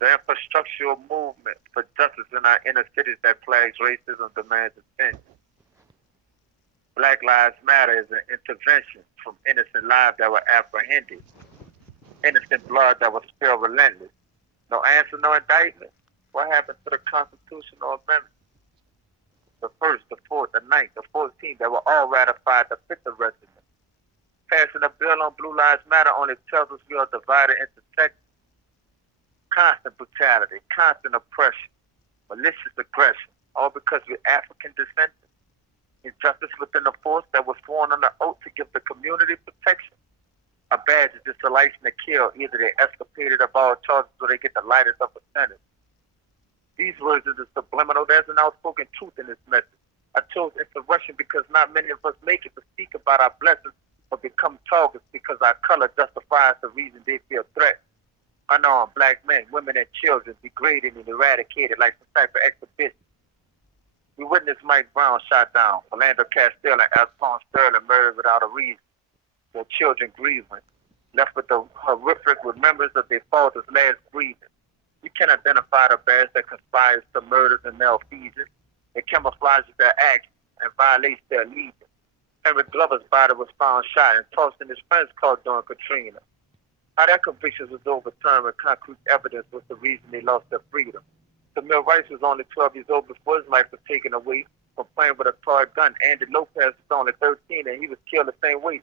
The infrastructural movement for justice in our inner cities that plagues racism demands attention. Black Lives Matter is an intervention from innocent lives that were apprehended, innocent blood that was spilled relentless. No answer, no indictment. What happened to the constitutional amendment? The first, the fourth, the ninth, the 14th that were all ratified the fifth arrest. Passing a bill on Blue Lives Matter only tells us we are divided into sections. Constant brutality, constant oppression, malicious aggression, all because we're African descendants. Injustice within the force that was sworn under oath to give the community protection. A badge is just a license to kill. Either they escapaded of all charges or they get the lightest of a sentence. These words are subliminal. There's an outspoken truth in this message. I chose insurrection because not many of us make it to speak about our blessings or become targets because our color justifies the reason they feel threatened. Unarmed black men, women, and children degraded and eradicated like some type of exhibition. We witnessed Mike Brown shot down, Philando Castile and Alphonse Sterling murdered without a reason, their children grieving, left with the horrific remembrance of their father's last breathing. We can identify the bears that conspires to murders and malfeasance. It camouflages their actions and violates their allegiance. Henry Glover's body was found shot and tossed in his friend's car during Katrina. How their convictions was overturned with concrete evidence was the reason they lost their freedom. Tamir Rice was only 12 years old before his life was taken away from playing with a toy gun. Andy Lopez was only 13 and he was killed the same way.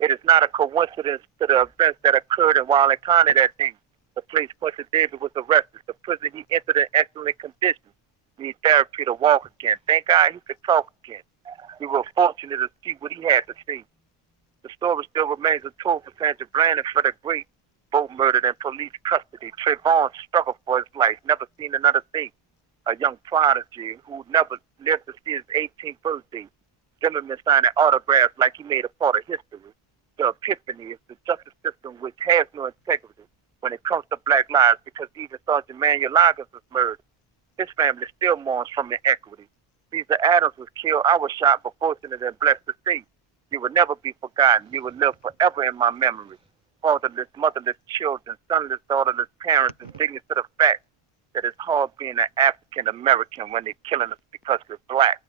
It is not a coincidence to the events that occurred in Wiley County that day. The place Quincy Davis was arrested. The prison he entered in excellent conditions. Need therapy to walk again. Thank God he could talk again. We were fortunate to see what he had to say. The story still remains untold for Sandra Bland and Frederick Great, both murdered in police custody. Trayvon struggled for his life, never seen another day. A young prodigy who never lived to see his 18th birthday. Zimmerman signing autographs like he made a part of history. The epiphany is the justice system which has no integrity when it comes to black lives because even Sergeant Manuel Lagos was murdered. His family still mourns from inequity. Caesar Adams was killed. I was shot, but fortunate and blessed to see. You will never be forgotten. You will live forever in my memory. Fatherless, motherless children, sonless, daughterless parents, indignant to the fact that it's hard being an African American when they're killing us because we're black.